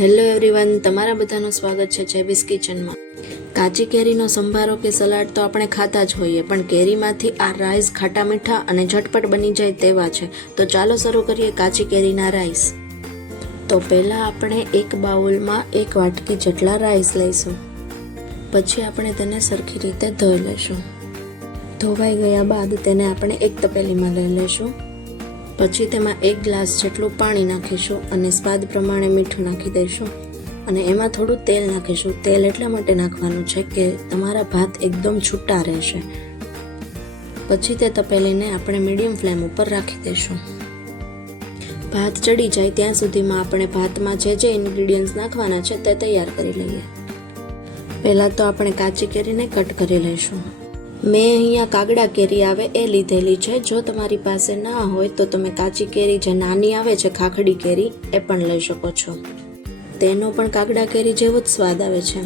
Hello everyone, તમારા બધાનું સ્વાગત છે જેબીસ કિચનમાં. કાચી કેરીનો સંભારો કે સલાડ તો આપણે ખાતા જ હોઈએ, પણ કેરીમાંથી આ રાઈસ ખાટા મીઠા અને ઝટપટ બની જાય તેવા છે. તો ચાલો શરૂ કરીએ કાચી કેરીના રાઈસ. તો પહેલાં આપણે એક બાઉલમાં એક વાટકી જેટલા રાઈસ લઈશું. પછી આપણે તેને સરખી રીતે ધોઈ લઈશું. ધોવાઈ ગયા બાદ તેને આપણે એક તપેલીમાં લઈ લઈશું. પછી તેમાં એક ગ્લાસ જેટલું પાણી નાખીશું અને સ્વાદ પ્રમાણે મીઠું નાખી દઈશું. અને એમાં થોડું તેલ નાખીશું. તેલ એટલા માટે નાખવાનું છે કે તમારા ભાત એકદમ છૂટા રહેશે. પછી તે તપેલીને આપણે મીડિયમ ફ્લેમ ઉપર રાખી દઈશું. ભાત ચડી જાય ત્યાં સુધીમાં આપણે ભાતમાં જે જે ઇન્ગ્રીડિયન્ટ્સ નાખવાના છે તે તૈયાર કરી લઈએ. પહેલાં તો આપણે કાચી કેરીને કટ કરી લઈશું. મેં અહીંયા કાગડા કેરી આવે એ લીધેલી છે. જો તમારી પાસે ના હોય તો તમે કાચી કેરી, જે નાની આવે છે, ખાખડી કેરી, એ પણ લઈ શકો છો. તેનો પણ કાગડા કેરી જેવો જ સ્વાદ આવે છે.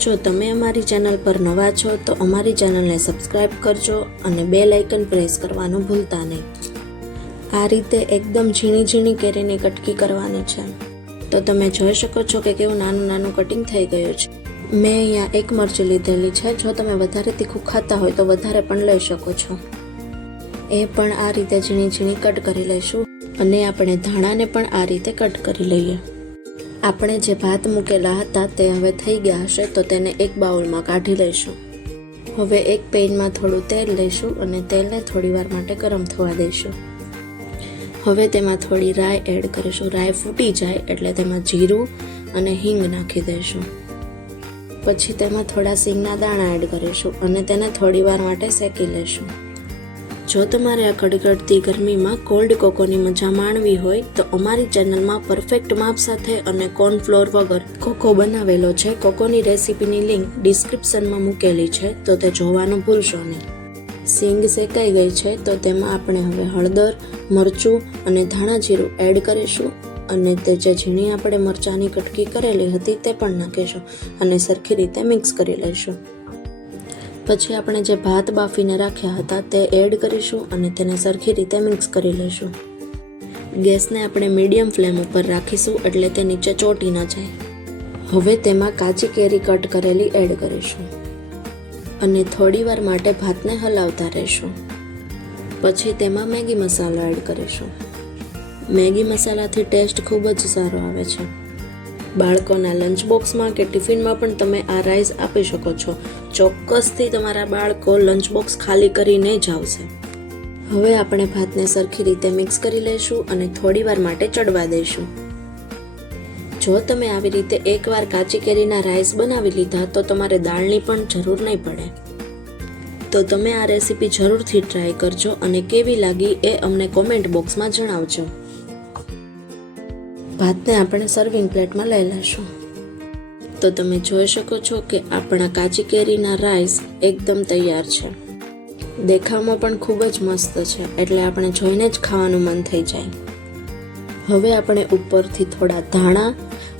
જો તમે અમારી ચેનલ પર નવા છો, તો અમારી ચેનલને સબસ્ક્રાઇબ કરજો અને બે લાઇકન પ્રેસ કરવાનું ભૂલતા નહીં. આ રીતે એકદમ ઝીણી ઝીણી કેરીની કટકી કરવાની છે. તો તમે જોઈ શકો છો કે કેવું નાનું નાનું કટિંગ થઈ ગયું છે. મેં અહીંયા એક મરચી લીધેલી છે. જો તમે વધારે તીખું ખાતા હોય તો વધારે પણ લઈ શકો છો. એ પણ આ રીતે ઝીણી ઝીણી કટ કરી લઈશું અને આપણે ધાણાને પણ આ રીતે કટ કરી લઈએ. આપણે જે ભાત મૂકેલા હતા તે હવે થઈ ગયા હશે, તો તેને એક બાઉલમાં કાઢી લઈશું. હવે એક પેનમાં થોડું તેલ લઈશું અને તેલને થોડી વાર માટે ગરમ થવા દઈશું. હવે તેમાં થોડી રાઈ એડ કરીશું. રાય ફૂટી જાય એટલે તેમાં જીરું અને હિંગ નાખી દઈશું. પછી તેમાં થોડા સિંગના દાણા એડ કરીશું અને તેને થોડીવાર માટે શેકી લેશું. જો તમારે આ કડકડતી ગરમીમાં કોલ્ડ કોકોની મજા માણવી હોય, તો અમારી ચેનલમાં પરફેક્ટ માપ સાથે અને કોર્નફ્લોર વગર કોકો બનાવેલો છે. કોકોની રેસીપીની લિંક ડિસ્ક્રિપ્શનમાં મૂકેલી છે, તો તે જોવાનું ભૂલશો નહીં. સિંગ શેકાઈ ગઈ છે, તો તેમાં આપણે હવે હળદર, મરચું અને ધાણા જીરું એડ કરીશું. અને તે જે ઝીણી આપણે મરચાંની કટકી કરેલી હતી તે પણ નાખીશું અને સરખી રીતે મિક્સ કરી લઈશું. પછી આપણે જે ભાત બાફીને રાખ્યા હતા તે એડ કરીશું અને તેને સરખી રીતે મિક્સ કરી લઈશું. ગેસને આપણે મીડિયમ ફ્લેમ ઉપર રાખીશું એટલે તે નીચે ચોટી ન જાય. હવે તેમાં કાચી કેરી કટ કરેલી એડ કરીશું. અને થોડીવાર માટે ભાતને હલાવતા રહીશું. પછી તેમાં મેગી મસાલો એડ કરીશું. મેગી મસાલાથી ટેસ્ટ ખૂબ જ સારો આવે છે. બાળકોના લંચ બોક્સમાં કે ટિફિનમાં પણ તમે આ રાઈસ આપી શકો છો. ચોક્કસથી તમારા બાળકો લંચ બોક્સ ખાલી કરીને જ આવશે. હવે આપણે ભાતને સરખી રીતે મિક્સ કરી લઈશું અને થોડીવાર માટે ચડવા દઈશું. જો તમે આવી રીતે એકવાર કાચી કેરીના રાઈસ બનાવી લીધા તો તમારે દાળની પણ જરૂર નહીં પડે. તો તમે આ રેસીપી જરૂરથી ટ્રાય કરજો અને કેવી લાગી એ અમને કોમેન્ટ બોક્સમાં જણાવજો. ભાતને આપણે સર્વિંગ પ્લેટમાં લઈ લઈશું. તો તમે જોઈ શકો છો કે આપણા કાચી કેરીના રાઈસ એકદમ તૈયાર છે. દેખાવમાં પણ ખૂબ જ મસ્ત છે, એટલે આપણે જોઈને જ ખાવાનું મન થઈ જાય. હવે આપણે ઉપરથી થોડા ધાણા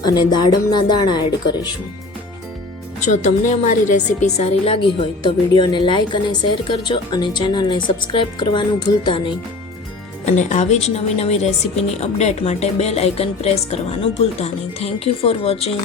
અને દાડમના દાણા એડ કરીશું. જો તમને અમારી રેસીપી સારી લાગી હોય તો વિડીયોને લાઇક અને શેર કરજો અને ચેનલને સબસ્ક્રાઇબ કરવાનું ભૂલતા નહીં. અને આવી જ નવી નવી રેસીપીની અપડેટ માટે બેલ આઇકન પ્રેસ કરવાનું ભૂલતા નહીં. Thank you for watching